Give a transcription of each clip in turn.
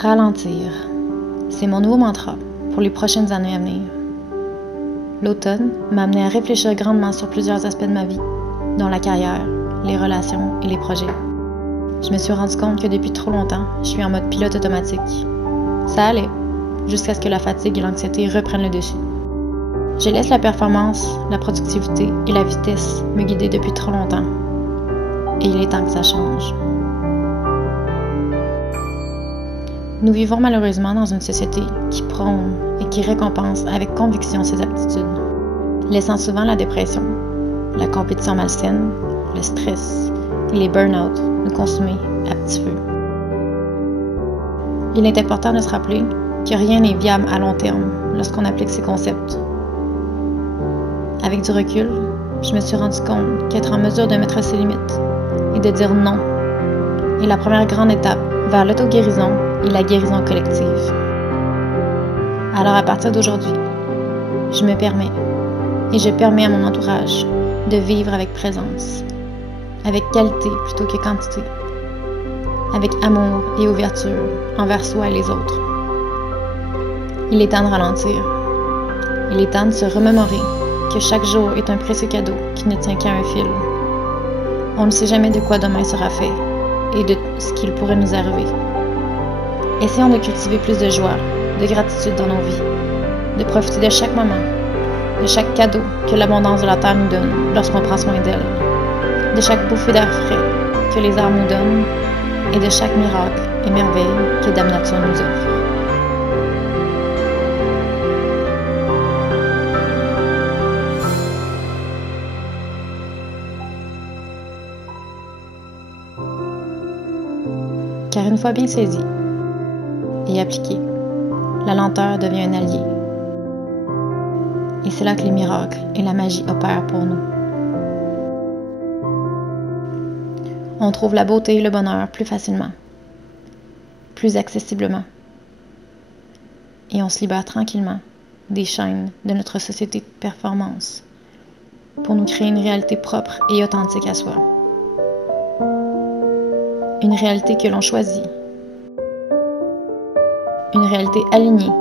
Ralentir, c'est mon nouveau mantra pour les prochaines années à venir. L'automne m'a amené à réfléchir grandement sur plusieurs aspects de ma vie, dont la carrière, les relations et les projets. Je me suis rendu compte que depuis trop longtemps, je suis en mode pilote automatique. Ça allait, jusqu'à ce que la fatigue et l'anxiété reprennent le dessus. Je laisse la performance, la productivité et la vitesse me guider depuis trop longtemps. Et il est temps que ça change. Nous vivons malheureusement dans une société qui prône et qui récompense avec conviction ses aptitudes, laissant souvent la dépression, la compétition malsaine, le stress et les burn-out nous consumer à petit feu. Il est important de se rappeler que rien n'est viable à long terme lorsqu'on applique ces concepts. Avec du recul, je me suis rendu compte qu'être en mesure de mettre ses limites et de dire non est la première grande étape vers l'auto-guérison et la guérison collective. Alors à partir d'aujourd'hui, je me permets et je permets à mon entourage de vivre avec présence, avec qualité plutôt que quantité, avec amour et ouverture envers soi et les autres. Il est temps de ralentir. Il est temps de se remémorer que chaque jour est un précieux cadeau qui ne tient qu'à un fil. On ne sait jamais de quoi demain sera fait et de ce qu'il pourrait nous arriver. Essayons de cultiver plus de joie, de gratitude dans nos vies, de profiter de chaque moment, de chaque cadeau que l'abondance de la terre nous donne lorsqu'on prend soin d'elle, de chaque bouffée d'air frais que les arbres nous donnent et de chaque miracle et merveille que Dame Nature nous offre. Car une fois bien saisie et appliquée, la lenteur devient un allié. Et c'est là que les miracles et la magie opèrent pour nous. On trouve la beauté et le bonheur plus facilement, plus accessiblement. Et on se libère tranquillement des chaînes de notre société de performance pour nous créer une réalité propre et authentique à soi. Une réalité que l'on choisit. Une réalité alignée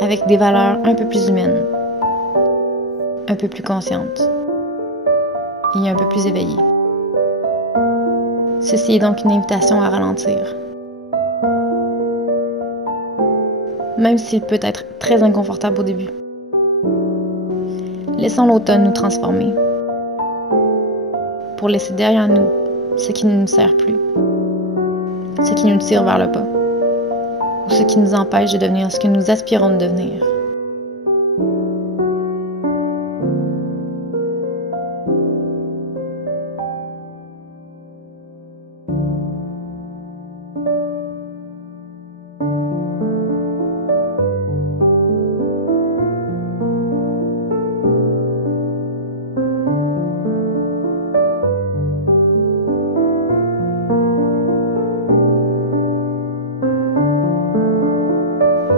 avec des valeurs un peu plus humaines, un peu plus conscientes et un peu plus éveillées. Ceci est donc une invitation à ralentir. Même s'il peut être très inconfortable au début. Laissons l'automne nous transformer pour laisser derrière nous ce qui ne nous sert plus, ce qui nous tire vers le bas, ou ce qui nous empêche de devenir ce que nous aspirons de devenir.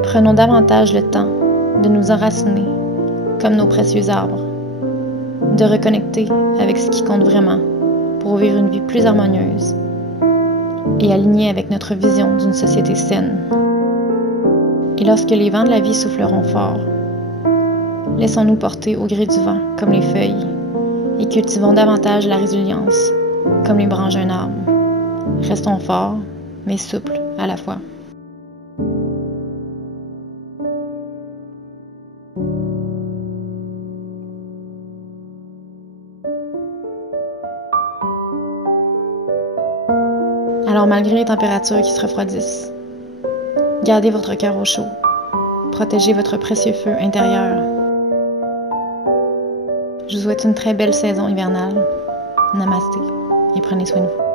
Prenons davantage le temps de nous enraciner comme nos précieux arbres, de reconnecter avec ce qui compte vraiment pour vivre une vie plus harmonieuse et alignée avec notre vision d'une société saine. Et lorsque les vents de la vie souffleront fort, laissons-nous porter au gré du vent comme les feuilles et cultivons davantage la résilience comme les branches d'un arbre. Restons forts, mais souples à la fois. Alors malgré les températures qui se refroidissent, gardez votre cœur au chaud, protégez votre précieux feu intérieur. Je vous souhaite une très belle saison hivernale. Namasté et prenez soin de vous.